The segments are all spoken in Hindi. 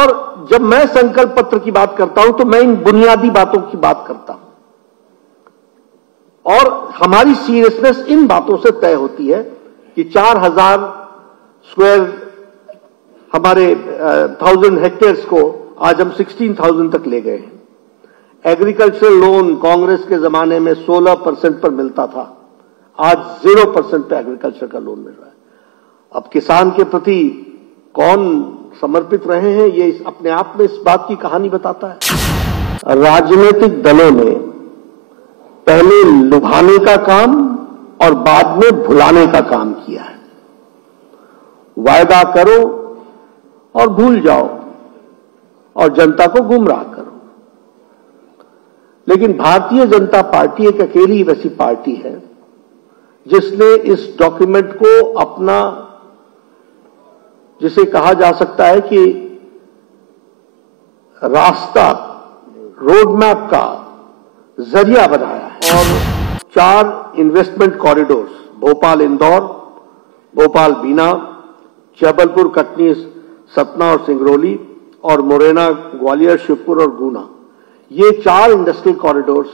और जब मैं संकल्प पत्र की बात करता हूं तो मैं इन बुनियादी बातों की बात करता हूं और हमारी सीरियसनेस इन बातों से तय होती है कि 4000 स्क्वायर हमारे 1000 हेक्टेयर्स को आज हम 16,000 तक ले गए हैं। एग्रीकल्चर लोन कांग्रेस के जमाने में 16% पर मिलता था, आज 0% पे एग्रीकल्चर का लोन मिल रहा है। अब किसान के प्रति कौन समर्पित रहे हैं, ये अपने आप में इस बात की कहानी बताता है। राजनीतिक दलों ने पहले लुभाने का काम और बाद में भुलाने का काम किया है। वायदा करो और भूल जाओ और जनता को गुमराह करो। लेकिन भारतीय जनता पार्टी एक अकेली वैसी पार्टी है जिसने इस डॉक्यूमेंट को अपना, जिसे कहा जा सकता है कि रास्ता, रोड मैप का जरिया बनाया है। और 4 इन्वेस्टमेंट कॉरिडोर्स, भोपाल इंदौर, भोपाल बीना, जबलपुर कटनी सतना और सिंगरौली और मुरैना ग्वालियर शिवपुर और गुना, ये 4 इंडस्ट्रियल कॉरिडोर्स,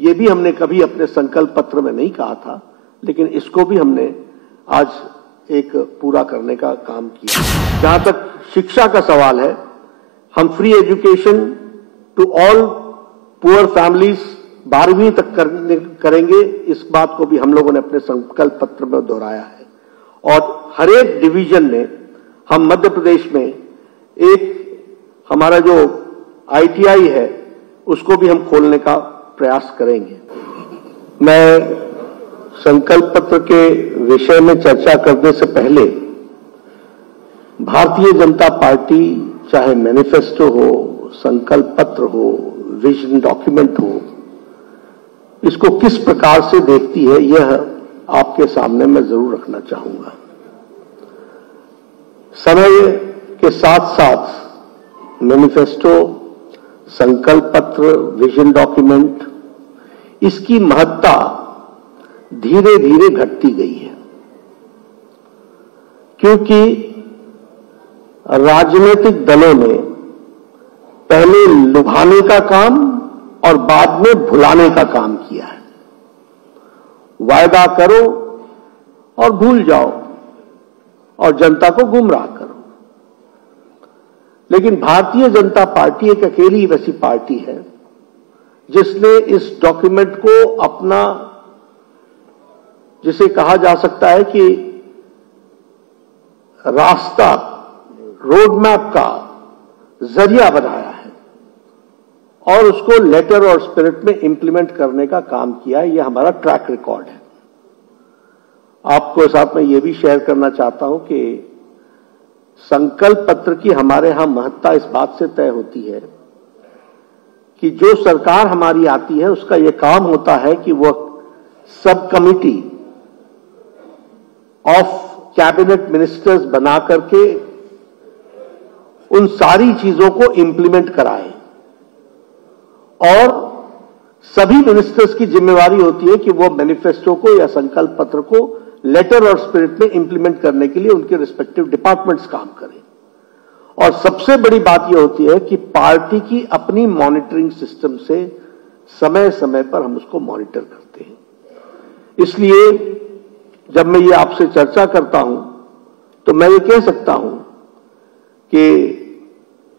ये भी हमने कभी अपने संकल्प पत्र में नहीं कहा था, लेकिन इसको भी हमने आज एक पूरा करने का काम किया। जहां तक शिक्षा का सवाल है, हम free education to all poor families 12वीं तक करेंगे। इस बात को भी हम लोगों ने अपने संकल्प पत्र में दोहराया है। और हर एक डिवीजन में हम मध्य प्रदेश में एक हमारा जो ITI है उसको भी हम खोलने का प्रयास करेंगे। मैं संकल्प पत्र के विषय में चर्चा करने से पहले भारतीय जनता पार्टी चाहे मैनिफेस्टो हो, संकल्प पत्र हो, विजन डॉक्यूमेंट हो, इसको किस प्रकार से देखती है यह आपके सामने मैं जरूर रखना चाहूंगा। समय के साथ साथ मैनिफेस्टो, संकल्प पत्र, विजन डॉक्यूमेंट, इसकी महत्ता धीरे धीरे घटती गई है, क्योंकि राजनीतिक दलों ने पहले लुभाने का काम और बाद में भुलाने का काम किया है। वायदा करो और भूल जाओ और जनता को गुमराह करो। लेकिन भारतीय जनता पार्टी एक अकेली वैसी पार्टी है जिसने इस डॉक्यूमेंट को अपना, जिसे कहा जा सकता है कि रास्ता, रोड मैप का जरिया बनाया है और उसको लेटर और स्पिरिट में इंप्लीमेंट करने का काम किया है। यह हमारा ट्रैक रिकॉर्ड है। आपको साथ में यह भी शेयर करना चाहता हूं कि संकल्प पत्र की हमारे यहां महत्ता इस बात से तय होती है कि जो सरकार हमारी आती है उसका यह काम होता है कि वह सब कमिटी ऑफ कैबिनेट मिनिस्टर्स बना करके उन सारी चीजों को इंप्लीमेंट कराए और सभी मिनिस्टर्स की जिम्मेवारी होती है कि वो मैनिफेस्टो को या संकल्प पत्र को लेटर और स्पिरिट में इंप्लीमेंट करने के लिए उनके रिस्पेक्टिव डिपार्टमेंट्स काम करें। और सबसे बड़ी बात यह होती है कि पार्टी की अपनी मॉनिटरिंग सिस्टम से समय समय पर हम उसको मॉनिटर करते हैं। इसलिए जब मैं ये आपसे चर्चा करता हूं तो मैं ये कह सकता हूं कि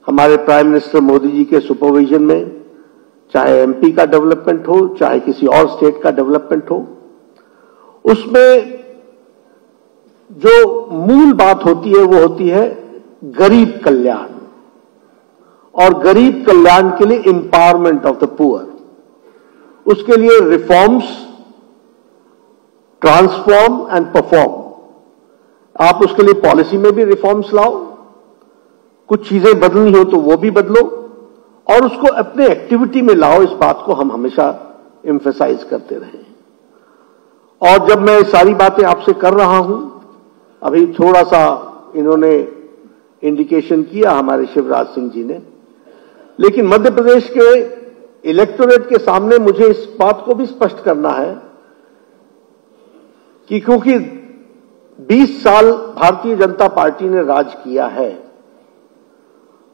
हमारे प्राइम मिनिस्टर मोदी जी के सुपरविजन में चाहे MP का डेवलपमेंट हो, चाहे किसी और स्टेट का डेवलपमेंट हो, उसमें जो मूल बात होती है वो होती है गरीब कल्याण, और गरीब कल्याण के लिए एम्पावरमेंट ऑफ द पुअर। उसके लिए रिफॉर्म्स, ट्रांसफॉर्म एंड परफॉर्म। आप उसके लिए पॉलिसी में भी रिफॉर्म्स लाओ, कुछ चीजें बदलनी हो तो वो भी बदलो और उसको अपने एक्टिविटी में लाओ। इस बात को हम हमेशा एम्फेसाइज करते रहे। और जब मैं सारी बातें आपसे कर रहा हूं, अभी थोड़ा सा इन्होंने इंडिकेशन किया हमारे शिवराज सिंह जी ने, लेकिन मध्य प्रदेश के इलेक्टोरेट के सामने मुझे इस बात को भी स्पष्ट करना है कि क्योंकि 20 साल भारतीय जनता पार्टी ने राज किया है,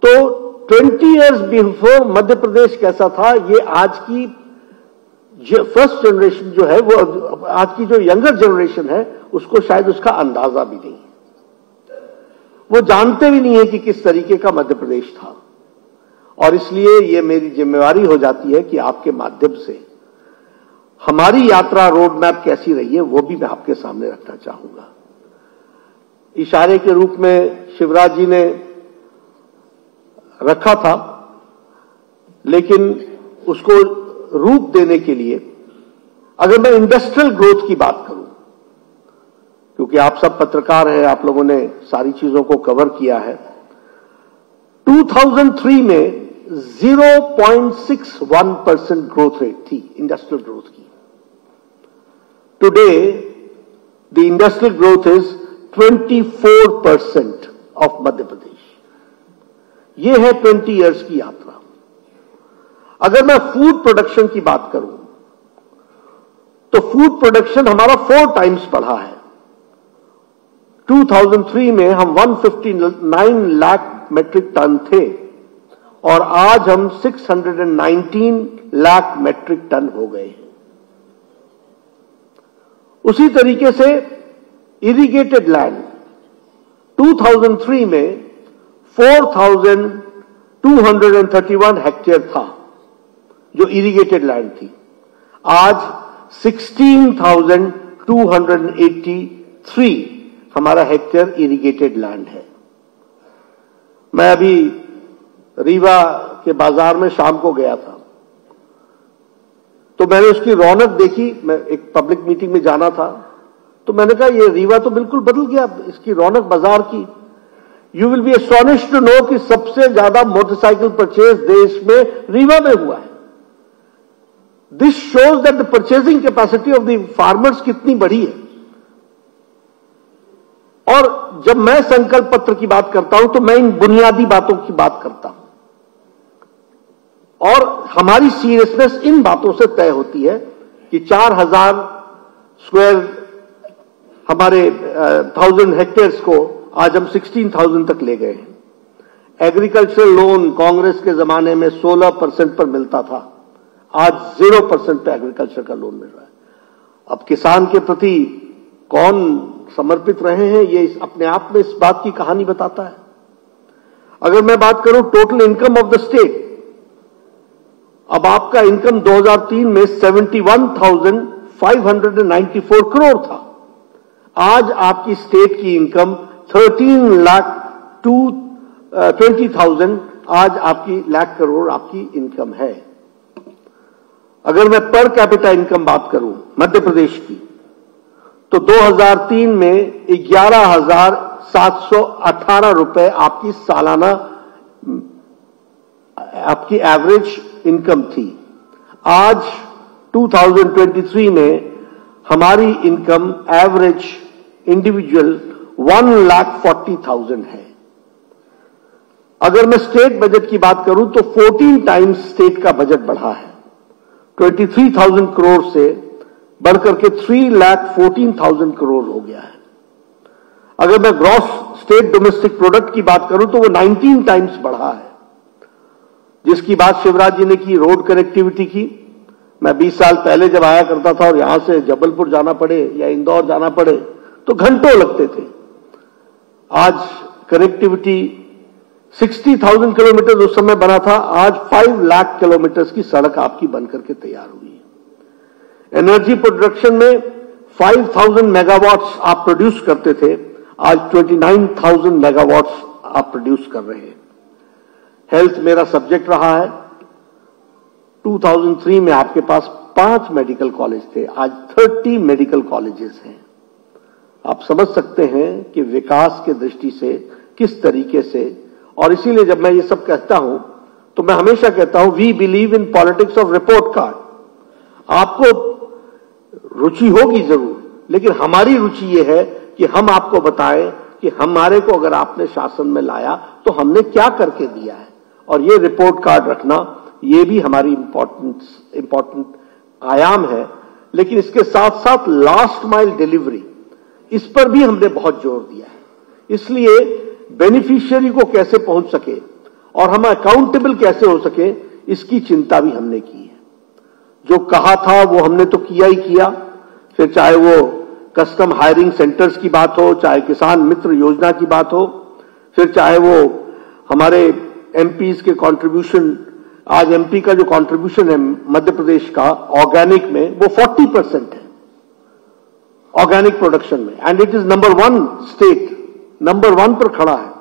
तो 20 इयर्स बिफोर मध्य प्रदेश कैसा था, ये आज की फर्स्ट जनरेशन जो है, वो आज की जो यंगर जनरेशन है, उसको शायद उसका अंदाजा भी नहीं, वो जानते भी नहीं है कि किस तरीके का मध्य प्रदेश था। और इसलिए ये मेरी जिम्मेवारी हो जाती है कि आपके माध्यम से हमारी यात्रा रोड मैप कैसी रही है वो भी मैं आपके सामने रखना चाहूंगा। इशारे के रूप में शिवराज जी ने रखा था, लेकिन उसको रूप देने के लिए अगर मैं इंडस्ट्रियल ग्रोथ की बात करूं, क्योंकि आप सब पत्रकार हैं, आप लोगों ने सारी चीजों को कवर किया है, 2003 में 0.61% ग्रोथ रेट थी इंडस्ट्रियल ग्रोथ की। Today the industrial growth is 24% of Madhya Pradesh. ये है 20 इयर्स की यात्रा। अगर मैं फूड प्रोडक्शन की बात करूं तो फूड प्रोडक्शन हमारा 4 टाइम्स बढ़ा है। 2003 में हम 159 लाख मेट्रिक टन थे और आज हम 619 लाख मेट्रिक टन हो गए हैं। उसी तरीके से इरिगेटेड लैंड 2003 में 4,231 हेक्टेयर था जो इरिगेटेड लैंड थी, आज 16,283 हमारा हेक्टेयर इरिगेटेड लैंड है। मैं अभी रीवा के बाजार में शाम को गया था, तो मैंने उसकी रौनक देखी। मैं एक पब्लिक मीटिंग में जाना था, तो मैंने कहा ये रीवा तो बिल्कुल बदल गया, इसकी रौनक बाजार की। You will be astonished to know कि सबसे ज्यादा मोटरसाइकिल परचेज देश में रीवा में हुआ है। This shows that the purchasing capacity of the farmers कितनी बढ़ी है। और जब मैं संकल्प पत्र की बात करता हूं तो मैं इन बुनियादी बातों की बात करता हूं, और हमारी सीरियसनेस इन बातों से तय होती है कि 4,000 स्क्वायर हमारे 1000 हेक्टेयर्स को आज हम 16,000 तक ले गए हैं। एग्रीकल्चरल लोन कांग्रेस के जमाने में 16% पर मिलता था, आज 0% पे एग्रीकल्चर का लोन मिल रहा है। अब किसान के प्रति कौन समर्पित रहे हैं, ये अपने आप में इस बात की कहानी बताता है। अगर मैं बात करूं total income of the state, अब आपका इनकम 2003 में 71,594 करोड़ था, आज आपकी स्टेट की इनकम 13,20,000 आज आपकी लाख करोड़ आपकी इनकम है। अगर मैं पर कैपिटा इनकम बात करूं मध्य प्रदेश की, तो 2003 में 11,718 रुपए आपकी सालाना आपकी एवरेज इनकम थी। आज 2023 में हमारी इनकम एवरेज इंडिविजुअल 1,40,000 है। अगर मैं स्टेट बजट की बात करूं तो 14 टाइम्स स्टेट का बजट बढ़ा है, 23,000 करोड़ से बढ़कर के 3,14,000 करोड़ हो गया है। अगर मैं ग्रॉस स्टेट डोमेस्टिक प्रोडक्ट की बात करूं तो वो 19 टाइम्स बढ़ा है। जिसकी बात शिवराज जी ने की, रोड कनेक्टिविटी की, मैं 20 साल पहले जब आया करता था और यहां से जबलपुर जाना पड़े या इंदौर जाना पड़े तो घंटों लगते थे। आज कनेक्टिविटी 60,000 किलोमीटर उस समय बना था, आज 5 लाख किलोमीटर की सड़क आपकी बनकर के तैयार हुई है। एनर्जी प्रोडक्शन में 5,000 मेगावाट्स आप प्रोड्यूस करते थे, आज 29,000 मेगावाट्स आप प्रोड्यूस कर रहे हैं। हेल्थ मेरा सब्जेक्ट रहा है। 2003 में आपके पास 5 मेडिकल कॉलेज थे, आज 30 मेडिकल कॉलेजेस हैं। आप समझ सकते हैं कि विकास के दृष्टि से किस तरीके से, और इसीलिए जब मैं ये सब कहता हूं तो मैं हमेशा कहता हूं we believe in politics of report card. आपको रुचि होगी जरूर, लेकिन हमारी रुचि ये है कि हम आपको बताएं कि हमारे को अगर आपने शासन में लाया तो हमने क्या करके दिया है, और ये रिपोर्ट कार्ड रखना ये भी हमारी इंपॉर्टेंट आयाम है। लेकिन इसके साथ साथ लास्ट माइल डिलीवरी, इस पर भी हमने बहुत जोर दिया है। इसलिए बेनिफिशियरी को कैसे पहुंच सके, और हम अकाउंटेबल कैसे हो सके, इसकी चिंता भी हमने की है। जो कहा था वो हमने तो किया ही किया, फिर चाहे वो कस्टम हायरिंग सेंटर्स की बात हो, चाहे किसान मित्र योजना की बात हो, फिर चाहे वो हमारे एमपीज के कंट्रीब्यूशन, आज एमपी का जो कंट्रीब्यूशन है मध्य प्रदेश का ऑर्गेनिक में, वो 40% है ऑर्गेनिक प्रोडक्शन में, and it is number 1 state, number 1 पर खड़ा है।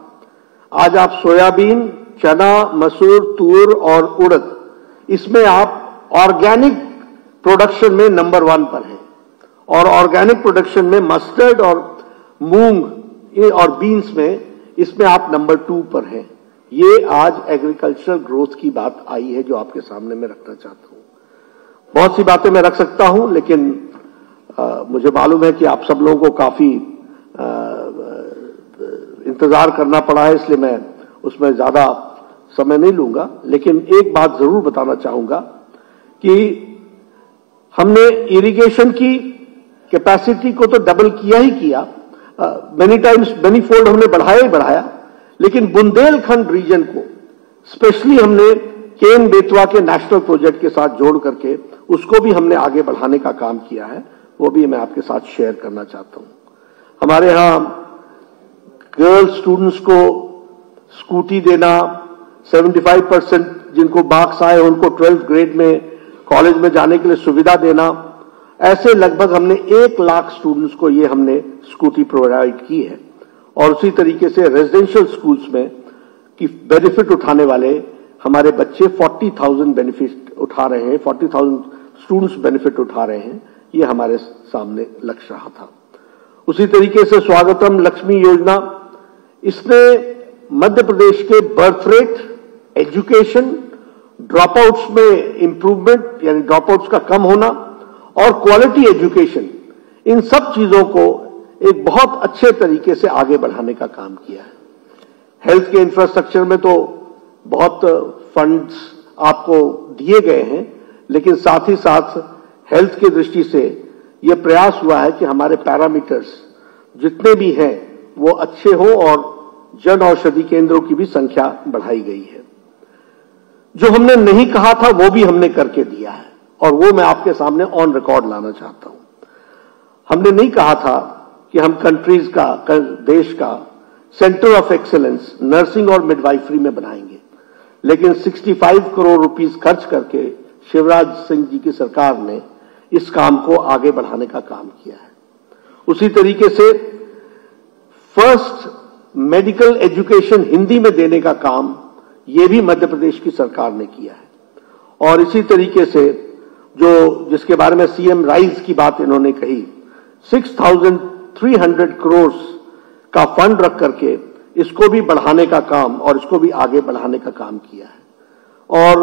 आज आप सोयाबीन, चना, मसूर, तूर और उड़द, इसमें आप ऑर्गेनिक प्रोडक्शन में नंबर 1 पर हैं, और ऑर्गेनिक प्रोडक्शन में मस्टर्ड और मूंग और बीन्स में, इसमें आप नंबर 2 पर हैं। ये आज एग्रीकल्चरल ग्रोथ की बात आई है जो आपके सामने मैं रखना चाहता हूं। बहुत सी बातें मैं रख सकता हूं, लेकिन मुझे मालूम है कि आप सब लोगों को काफी इंतजार करना पड़ा है, इसलिए मैं उसमें ज्यादा समय नहीं लूंगा। लेकिन एक बात जरूर बताना चाहूंगा कि हमने इरिगेशन की कैपेसिटी को तो डबल किया ही किया, मेनी टाइम्स मेनी फोल्ड हमने बढ़ाया ही बढ़ाया, लेकिन बुंदेलखंड रीजन को स्पेशली हमने केन बेतवा के नेशनल प्रोजेक्ट के साथ जोड़ करके उसको भी हमने आगे बढ़ाने का काम किया है, वो भी मैं आपके साथ शेयर करना चाहता हूं। हमारे यहां गर्ल स्टूडेंट्स को स्कूटी देना, 75% जिनको मार्क्स आए उनको 12th ग्रेड में कॉलेज में जाने के लिए सुविधा देना, ऐसे लगभग हमने 1 लाख स्टूडेंट्स को ये हमने स्कूटी प्रोवाइड की है। और उसी तरीके से रेजिडेंशियल स्कूल्स में की बेनिफिट उठाने वाले हमारे बच्चे 40,000 बेनिफिट उठा रहे हैं, 40,000 स्टूडेंट्स बेनिफिट उठा रहे हैं, ये हमारे सामने लक्ष्य रहा था। उसी तरीके से स्वागतम लक्ष्मी योजना, इसने मध्य प्रदेश के birth rate, education, drop outs में इंप्रूवमेंट यानी ड्रॉप आउट्स का कम होना और क्वालिटी एजुकेशन, इन सब चीजों को एक बहुत अच्छे तरीके से आगे बढ़ाने का काम किया है। हेल्थ के इंफ्रास्ट्रक्चर में तो बहुत फंड्स आपको दिए गए हैं, लेकिन साथ ही साथ हेल्थ की दृष्टि से यह प्रयास हुआ है कि हमारे पैरामीटर्स जितने भी हैं वो अच्छे हो और जन औषधि केंद्रों की भी संख्या बढ़ाई गई है। जो हमने नहीं कहा था वो भी हमने करके दिया है, और वो मैं आपके सामने ऑन रिकॉर्ड लाना चाहता हूं। हमने नहीं कहा था कि हम कंट्रीज का, देश का सेंटर ऑफ एक्सीलेंस नर्सिंग और मिडवाइफरी में बनाएंगे, लेकिन 65 करोड़ रुपीस खर्च करके शिवराज सिंह जी की सरकार ने इस काम को आगे बढ़ाने का काम किया है। उसी तरीके से फर्स्ट मेडिकल एजुकेशन हिंदी में देने का काम ये भी मध्य प्रदेश की सरकार ने किया है। और इसी तरीके से जो जिसके बारे में सीएम राइज की बात इन्होंने कही, 6,300 करोड़ का फंड रख करके इसको भी बढ़ाने का काम और इसको भी आगे बढ़ाने का काम किया है। और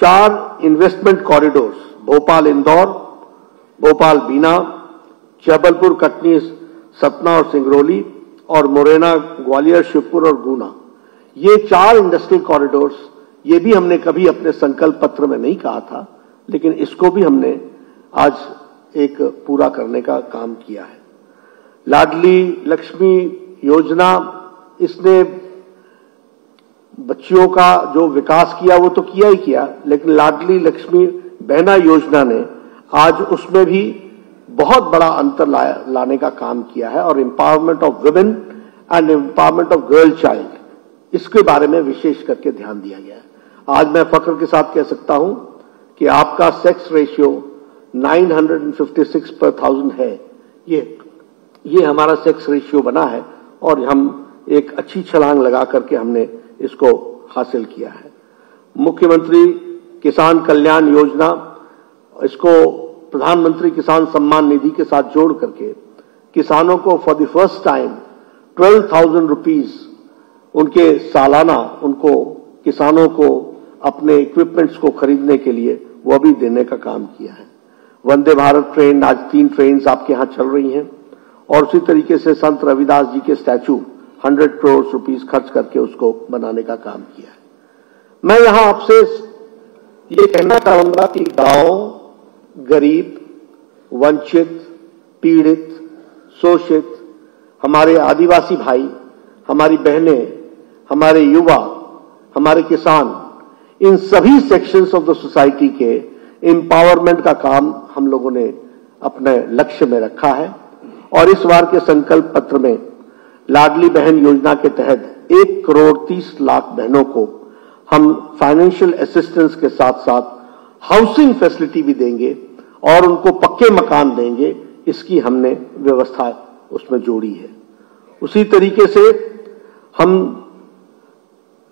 4 इन्वेस्टमेंट कॉरिडोर्स, भोपाल इंदौर, भोपाल बीना, जबलपुर कटनी सतना और सिंगरौली, और मुरैना ग्वालियर शिवपुर और गुना, ये 4 इंडस्ट्रियल कॉरिडोर्स, ये भी हमने कभी अपने संकल्प पत्र में नहीं कहा था, लेकिन इसको भी हमने आज एक पूरा करने का काम किया है। लाडली लक्ष्मी योजना, इसने बच्चियों का जो विकास किया वो तो किया ही किया, लेकिन लाडली लक्ष्मी बहना योजना ने आज उसमें भी बहुत बड़ा अंतर लाने का काम किया है, और empowerment of women and empowerment of girl child, इसके बारे में विशेष करके ध्यान दिया गया है। आज मैं फख्र के साथ कह सकता हूं कि आपका सेक्स रेशियो 956 पर 1000 है, ये हमारा सेक्स रेशियो बना है, और हम एक अच्छी छलांग लगा करके हमने इसको हासिल किया है। मुख्यमंत्री किसान कल्याण योजना, इसको प्रधानमंत्री किसान सम्मान निधि के साथ जोड़ करके किसानों को for the first time 12,000 rupees उनके सालाना, उनको किसानों को अपने इक्विपमेंट्स को खरीदने के लिए वो भी देने का काम किया है। वंदे भारत ट्रेन, आज 3 ट्रेन आपके यहां चल रही हैं, और उसी तरीके से संत रविदास जी के स्टैचू 100 करोड़ रुपीस खर्च करके उसको बनाने का काम किया है। मैं यहां आपसे ये कहना चाहूंगा कि गांव, गरीब, वंचित, पीड़ित, शोषित, हमारे आदिवासी भाई, हमारी बहनें, हमारे युवा, हमारे किसान, इन सभी सेक्शंस ऑफ द सोसाइटी के एम्पावरमेंट का काम हम लोगों ने अपने लक्ष्य में रखा है। और इस बार के संकल्प पत्र में लाडली बहन योजना के तहत 1,30,00,000 बहनों को हम फाइनेंशियल असिस्टेंस के साथ साथ हाउसिंग फैसिलिटी भी देंगे और उनको पक्के मकान देंगे, इसकी हमने व्यवस्था उसमें जोड़ी है। उसी तरीके से हम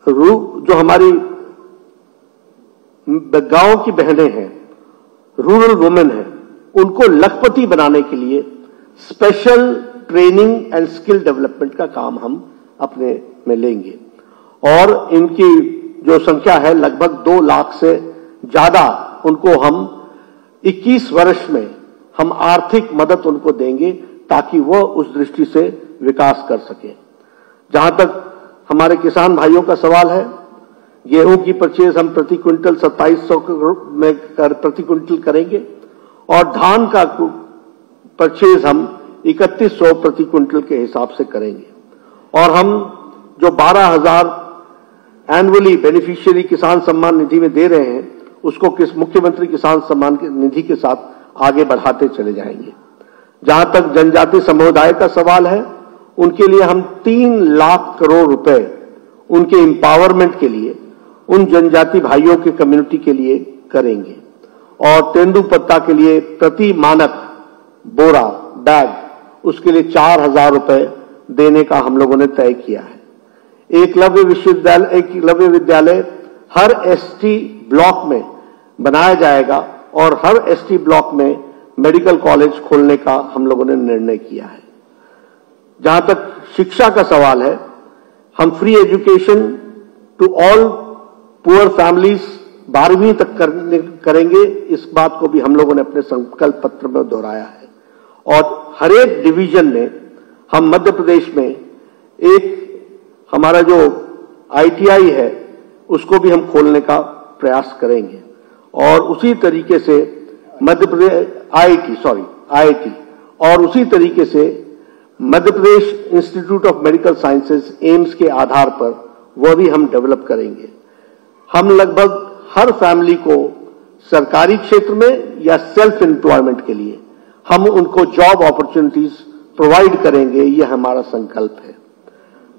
जो हमारी गांव की बहनें हैं, रूरल वुमेन हैं, उनको लखपति बनाने के लिए special training and skill development का काम हम अपने में लेंगे और इनकी जो संख्या है लगभग 2 लाख से ज्यादा, उनको हम 21 वर्ष में हम आर्थिक मदद उनको देंगे ताकि वो उस दृष्टि से विकास कर सके। जहां तक हमारे किसान भाइयों का सवाल है, गेहूं की परचेज हम प्रति क्विंटल 2700 में प्रति क्विंटल करेंगे और धान का परचेज हम 3100 प्रति क्विंटल के हिसाब से करेंगे। और हम जो 12,000 एनुअली बेनिफिशियरी किसान सम्मान निधि में दे रहे हैं, उसको मुख्यमंत्री किसान सम्मान निधि के साथ आगे बढ़ाते चले जाएंगे। जहां तक जनजाति समुदाय का सवाल है, उनके लिए हम 3 लाख करोड़ रुपए उनके एम्पावरमेंट के लिए, उन जनजाति भाइयों के कम्युनिटी के लिए करेंगे। और तेंदुपत्ता के लिए प्रति मानक बोरा बैग, उसके लिए 4,000 रुपए देने का हम लोगों ने तय किया है। एकलव्य विद्यालय हर एसटी ब्लॉक में बनाया जाएगा और हर एसटी ब्लॉक में मेडिकल कॉलेज खोलने का हम लोगों ने निर्णय किया है। जहां तक शिक्षा का सवाल है, हम free education to all poor families 12वीं तक करेंगे। इस बात को भी हम लोगों ने अपने संकल्प पत्र में दोहराया है। और हर एक डिवीजन में हम मध्य प्रदेश में एक हमारा जो आईटीआई है उसको भी हम खोलने का प्रयास करेंगे। और उसी तरीके से मध्य प्रदेश आईआईटी और उसी तरीके से Madhya Pradesh institute of medical sciences AIIMS के आधार पर वह भी हम डेवलप करेंगे। हम लगभग हर फैमिली को सरकारी क्षेत्र में या सेल्फ एम्प्लॉयमेंट के लिए हम उनको जॉब अपॉर्चुनिटीज प्रोवाइड करेंगे, यह हमारा संकल्प है।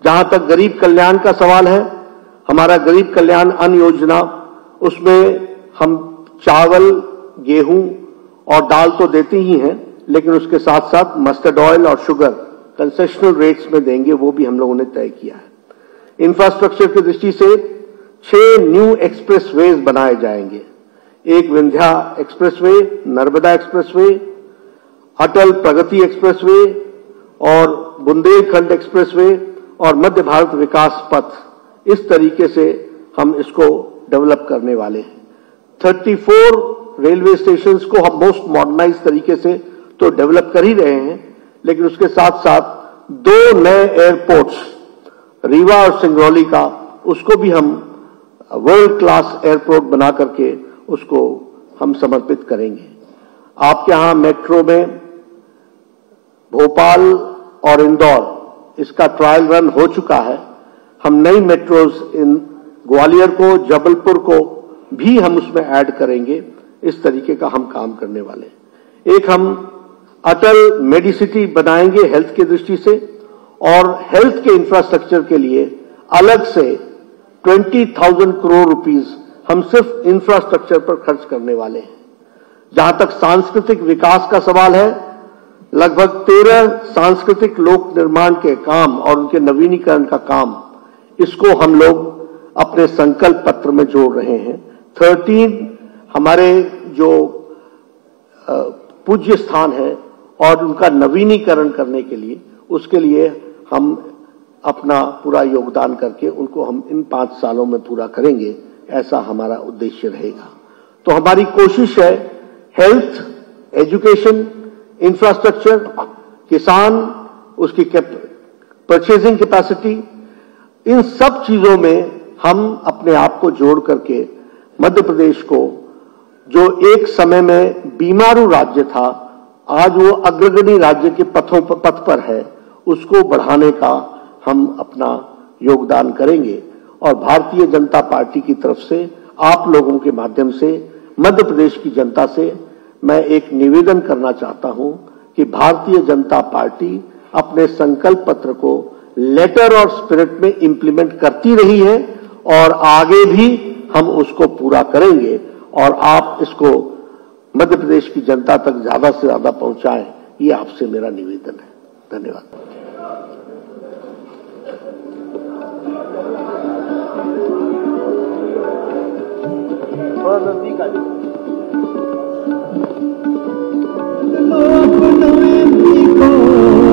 जहां तक गरीब कल्याण का सवाल है, हमारा गरीब कल्याण अन्न योजना, उसमें हम चावल, गेहूं और दाल तो देते ही हैं, लेकिन उसके साथ साथ मस्टर्ड ऑयल और शुगर कंसेशनल रेट्स में देंगे, वो भी हम लोगों ने तय किया है। इंफ्रास्ट्रक्चर की दृष्टि से 6 न्यू एक्सप्रेसवेज बनाए जाएंगे। एक विंध्या एक्सप्रेसवे, नर्मदा एक्सप्रेसवे, अटल प्रगति एक्सप्रेसवे और बुंदेलखंड एक्सप्रेसवे और मध्य भारत विकास पथ। इस तरीके से हम इसको डेवलप करने वाले हैं। 34 रेलवे स्टेशंस को हम मोस्ट मॉडर्नाइज तरीके से तो डेवलप कर ही रहे हैं, लेकिन उसके साथ साथ 2 नए एयरपोर्ट्स, रीवा और सिंगरौली का, उसको भी हम वर्ल्ड क्लास एयरपोर्ट बना करके उसको हम समर्पित करेंगे। आपके यहां मेट्रो में भोपाल और इंदौर इसका ट्रायल रन हो चुका है। हम नई मेट्रोज इन ग्वालियर को, जबलपुर को भी हम उसमें ऐड करेंगे। इस तरीके का हम काम करने वाले हैं। एक हम अटल मेडिसिटी बनाएंगे हेल्थ की दृष्टि से, और हेल्थ के इंफ्रास्ट्रक्चर के लिए अलग से 20,000 करोड़ रुपीस हम सिर्फ इंफ्रास्ट्रक्चर पर खर्च करने वाले हैं। जहां तक सांस्कृतिक विकास का सवाल है, लगभग 13 सांस्कृतिक लोक निर्माण के काम और उनके नवीनीकरण का काम, इसको हम लोग अपने संकल्प पत्र में जोड़ रहे हैं। 13 हमारे जो पूज्य स्थान है और उनका नवीनीकरण करने के लिए, उसके लिए हम अपना पूरा योगदान करके उनको हम इन 5 सालों में पूरा करेंगे, ऐसा हमारा उद्देश्य रहेगा। तो हमारी कोशिश है हेल्थ, एजुकेशन, इंफ्रास्ट्रक्चर, किसान, उसकी परचेजिंग कैपेसिटी, इन सब चीजों में हम अपने आप को जोड़ करके मध्य प्रदेश को, जो एक समय में बीमारू राज्य था, आज वो अग्रगणी राज्य के पथ पर है, उसको बढ़ाने का हम अपना योगदान करेंगे। और भारतीय जनता पार्टी की तरफ से आप लोगों के माध्यम से मध्य प्रदेश की जनता से मैं एक निवेदन करना चाहता हूं कि भारतीय जनता पार्टी अपने संकल्प पत्र को लेटर और स्पिरिट में इंप्लीमेंट करती रही है और आगे भी हम उसको पूरा करेंगे और आप इसको मध्य प्रदेश की जनता तक ज्यादा से ज्यादा पहुंचाएं, ये आपसे मेरा निवेदन है। धन्यवाद। थोड़ा नजदीक आ जाइए।